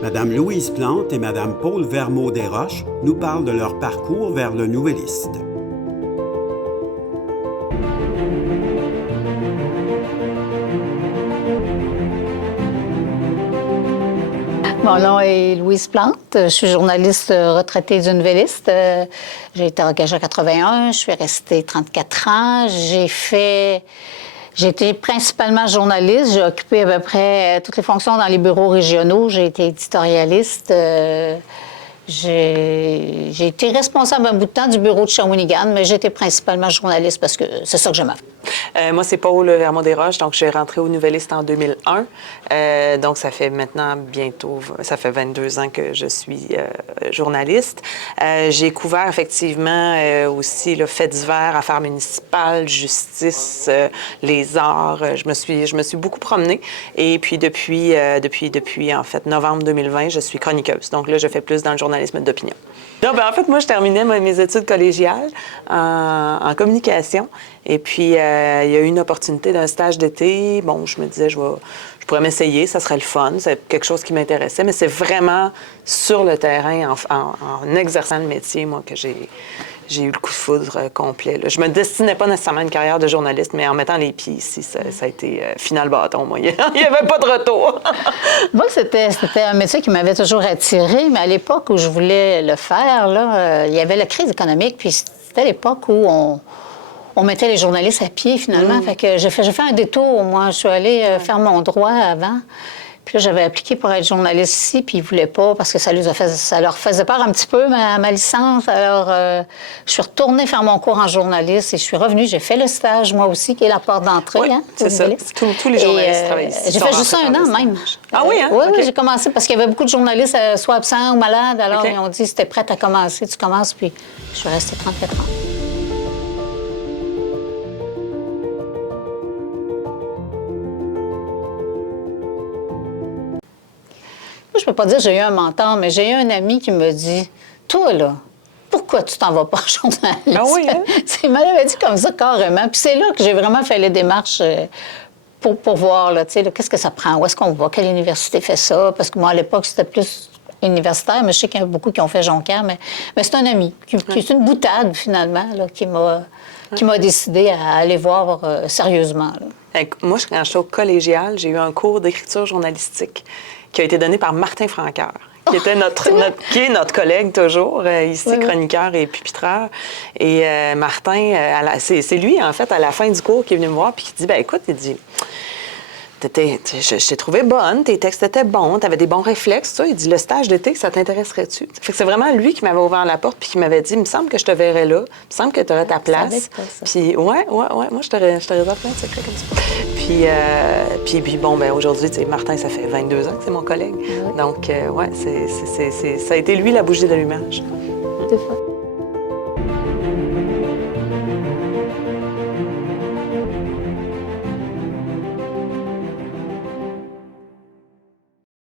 Madame Louise Plante et Madame Paul Vermeaux-Desroches nous parlent de leur parcours vers le Nouvelliste. Mon nom est Louise Plante. Je suis journaliste retraitée du Nouvelliste. J'ai été engagée en 81. Je suis restée 34 ans. J'ai été principalement journaliste. J'ai occupé à peu près toutes les fonctions dans les bureaux régionaux. J'ai été éditorialiste. J'ai été responsable un bout de temps du bureau de Shawinigan, mais j'étais principalement journaliste parce que c'est ça que j'aimais. Moi, c'est Paul Vermeaux-Desroches, donc je suis rentrée au Nouvelliste en 2001. Donc, ça fait maintenant ça fait 22 ans que je suis journaliste. J'ai couvert effectivement aussi le fait divers, affaires municipales, justice, les arts. Je me suis beaucoup promenée. Et puis, depuis en fait, novembre 2020, je suis chroniqueuse. Donc là, je fais plus dans le journalisme d'opinion. Non, en fait, moi, je terminais mes études collégiales en communication. Et puis, il y a eu une opportunité d'un stage d'été. Bon, je me disais, je pourrais m'essayer, ça serait le fun. C'est quelque chose qui m'intéressait. Mais c'est vraiment sur le terrain, en exerçant le métier, moi, que j'ai eu le coup de foudre complet. Là. Je me destinais pas nécessairement à une carrière de journaliste, mais en mettant les pieds ici, ça a été final bâton. Moi. Il n'y avait pas de retour. Moi, c'était un métier qui m'avait toujours attirée, mais à l'époque où je voulais le faire, là, il y avait la crise économique, puis c'était l'époque où on mettait les journalistes à pied, finalement. Fait que j'ai fait un détour, moi. Je suis allée faire mon droit avant. Puis là, j'avais appliqué pour être journaliste ici, puis ils ne voulaient pas parce que ça leur faisait peur un petit peu, ma licence. Alors, je suis retournée faire mon cours en journaliste et je suis revenue. J'ai fait le stage, moi aussi, qui est la porte d'entrée. Oui, hein, c'est ça. Tous les journalistes travaillent ici. J'ai fait juste un an, même. Ah oui, hein? Oui, Okay. oui, j'ai commencé parce qu'il y avait beaucoup de journalistes, soit absents ou malades. Alors, Okay. ils ont dit, si t'es prête à commencer, tu commences. Puis je suis restée 34 ans. Je peux pas dire que j'ai eu un mentor, mais j'ai eu un ami qui me dit, toi, là, pourquoi tu t'en vas pas journaliste? Ah oui, hein? Il m'avait dit comme ça carrément. Puis c'est là que j'ai vraiment fait les démarches pour voir, là, qu'est-ce que ça prend? Où est-ce qu'on va? Quelle université fait ça? Parce que moi, à l'époque, c'était plus universitaire, mais je sais qu'il y en a beaucoup qui ont fait Jonquière, mais c'est un ami, qui est une boutade, finalement, là, qui m'a décidé à aller voir sérieusement. Là. Moi, quand j'étais au collégial, j'ai eu un cours d'écriture journalistique qui a été donné par Martin Franqueur, qui était qui est notre collègue toujours, ici, chroniqueur et pupitreur. Et Martin, c'est lui, en fait, à la fin du cours, qui est venu me voir puis qui dit, ben écoute, il dit, je t'ai trouvé bonne, tes textes étaient bons, tu avais des bons réflexes, ça. Il dit, le stage d'été, ça t'intéresserait-tu? Fait que c'est vraiment lui qui m'avait ouvert la porte puis qui m'avait dit, il me semble que je te verrais là, il me semble que tu aurais ta place. Puis, ouais, moi, je te réserve plein de secrets comme ça. Puis bon, ben aujourd'hui, Martin, ça fait 22 ans que c'est mon collègue. Donc, ouais, ça a été lui la bougie d'allumage. C'est fun.